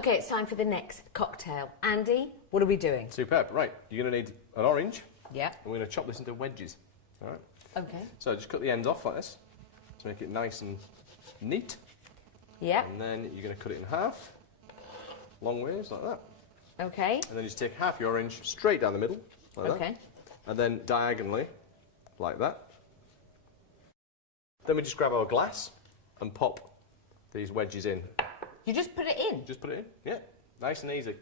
Okay, it's time for the next cocktail. Andy, what are we doing? Superb. Right, you're going to need an orange. Yeah. And we're going to chop this into wedges. All right. Okay. So just cut the ends off like this to make it nice and neat. Yeah. And then you're going to cut it in half, long ways like that. Okay. And then you just take half your orange straight down the middle, like that. Okay. And then diagonally, like that. Then we just grab our glass and pop these wedges in. You just put it in? Just put it in, yeah. Nice and easy.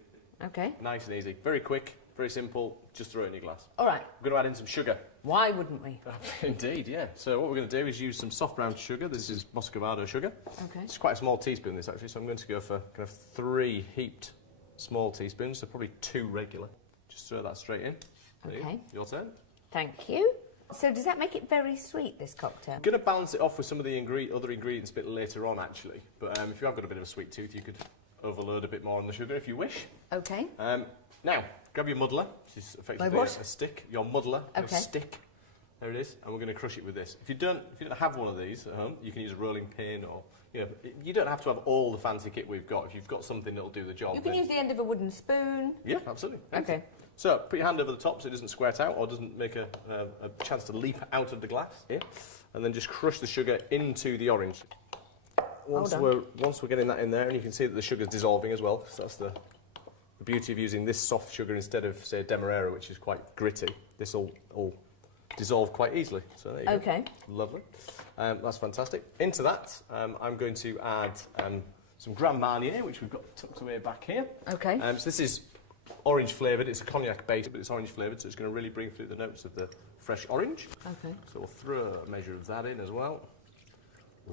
Okay. Nice and easy. Very quick, very simple. Just throw it in your glass. All right. We're going to add in some sugar. Why wouldn't we? Indeed, yeah. So what we're going to do is use some soft brown sugar. This is muscovado sugar. Okay. It's quite a small teaspoon, this actually, so I'm going to go for kind of 3 heaped small teaspoons, so probably 2 regular. Just throw that straight in. Okay. Your turn. Thank you. So does that make it very sweet, this cocktail? I'm going to balance it off with some of the other ingredients a bit later on, actually. But if you have got a bit of a sweet tooth, you could overload a bit more on the sugar if you wish. Okay. Now, grab your muddler, which is effectively a stick. Your muddler, your stick. There it is, and we're going to crush it with this. If you don't have one of these at home, you can use a rolling pin, or you don't have to have all the fancy kit we've got. If you've got something that'll do the job, you can use the end of a wooden spoon. Yeah, absolutely. Okay. So put your hand over the top so it doesn't squirt out or doesn't make a chance to leap out of the glass. Yeah, and then just crush the sugar into the orange. Once we're getting that in there, and you can see that the sugar's dissolving as well. So that's the beauty of using this soft sugar instead of, say, Demerara, which is quite gritty. This will dissolve quite easily. So there you go. Okay. Lovely. That's fantastic. Into that, I'm going to add some Grand Marnier, which we've got tucked away back here. Okay. So this is orange flavoured. It's a cognac base, but it's orange flavoured, so it's going to really bring through the notes of the fresh orange. Okay. So we'll throw a measure of that in as well.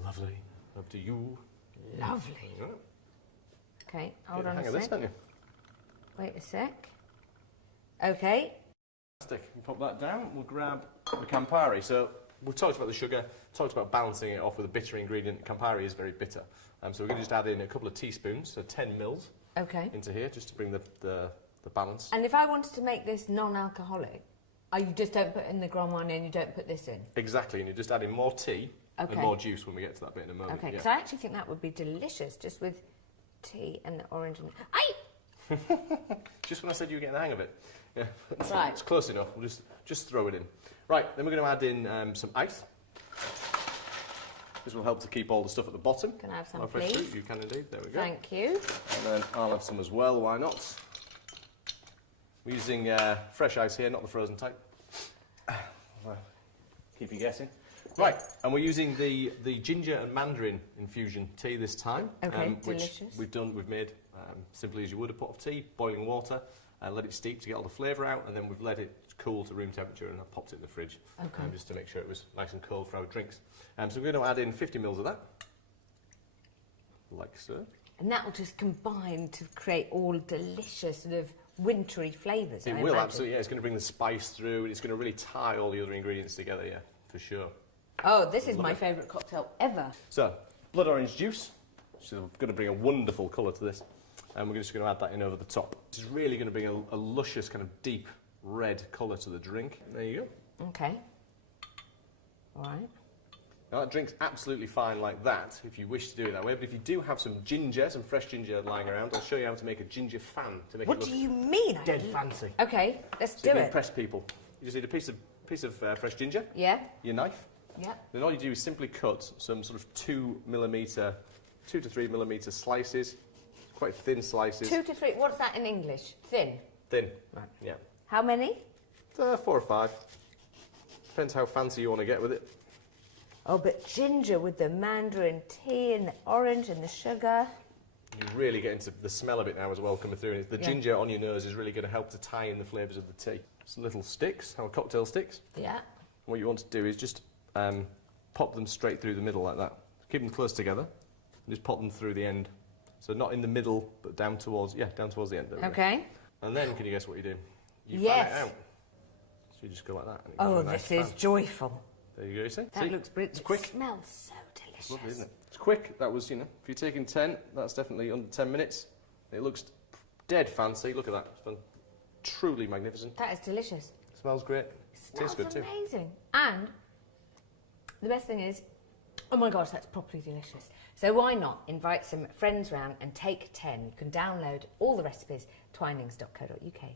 Lovely. Up to you. Lovely. Yeah. Okay, hold on a hang sec. of this, don't you? Wait a sec. Okay. Fantastic. You pop that down. We'll grab the Campari. So we've talked about the sugar, talked about balancing it off with a bitter ingredient. Campari is very bitter. So we're going to just add in a couple of teaspoons, so 10 mils into here, just to bring the balance. And if I wanted to make this non-alcoholic, you just don't put in the Grand Marnier and you don't put this in? Exactly, and you just add in more tea and more juice when we get to that bit in a moment. Okay, because I actually think that would be delicious, just with tea and the orange and... Just when I said you were getting the hang of it. Yeah. Right. It's close enough. We'll just throw it in. Right, then we're going to add in some ice. This will help to keep all the stuff at the bottom. Can I have some, please? You can indeed. There we go. Thank you. And then I'll have some as well. Why not? We're using fresh ice here, not the frozen type. Keep you guessing. Right, and we're using the ginger and mandarin infusion tea this time. Okay, which delicious. we've made simply as you would a pot of tea, boiling water, and let it steep to get all the flavour out, and then we've let it cool to room temperature and I've popped it in the fridge just to make sure it was nice and cold for our drinks. So we're going to add in 50 mils of that, like so. And that will just combine to create all delicious sort of wintry flavours. It will, absolutely, yeah. It's going to bring the spice through, and it's going to really tie all the other ingredients together, yeah, for sure. Oh, this is my favourite cocktail ever. So, blood orange juice, which is going to bring a wonderful colour to this, and we're just going to add that in over the top. This is really going to bring a luscious, kind of deep red colour to the drink. There you go. Okay. All right. Now, that drink's absolutely fine like that, if you wish to do it that way, but if you do have some ginger, some fresh ginger lying around, I'll show you how to make a ginger fan to make it look... What do you mean? Dead fancy. Okay, let's do it. So you can impress people. You just need a piece of fresh ginger. Yeah. Your knife. Yeah. Then all you do is simply cut some sort of 2 to 3 millimetre slices, quite thin slices. 2 to 3, what's that in English? Thin? Thin, right. Yeah. How many? 4 or 5. Depends how fancy you want to get with it. Oh, but ginger with the mandarin tea and the orange and the sugar. You really get into the smell of it now as well coming through. And the ginger on your nose is really going to help to tie in the flavours of the tea. Some little sticks, our cocktail sticks. Yeah. What you want to do is just pop them straight through the middle like that. Keep them close together and just pop them through the end. So not in the middle, but down towards the end. Okay. And then, can you guess what you do? You fan it out. So you just go like that. And oh, this is joyful. There you go, you see? That looks brilliant. It's quick. It smells so delicious. It's lovely, isn't it? It's quick. That was, if you're taking 10, that's definitely under 10 minutes. It looks dead fancy. Look at that. It's been truly magnificent. That is delicious. Smells great. It smells Tastes good too. amazing. And the best thing is, Oh my gosh, that's properly delicious. So why not invite some friends round and take 10? You can download all the recipes, twinings.co.uk.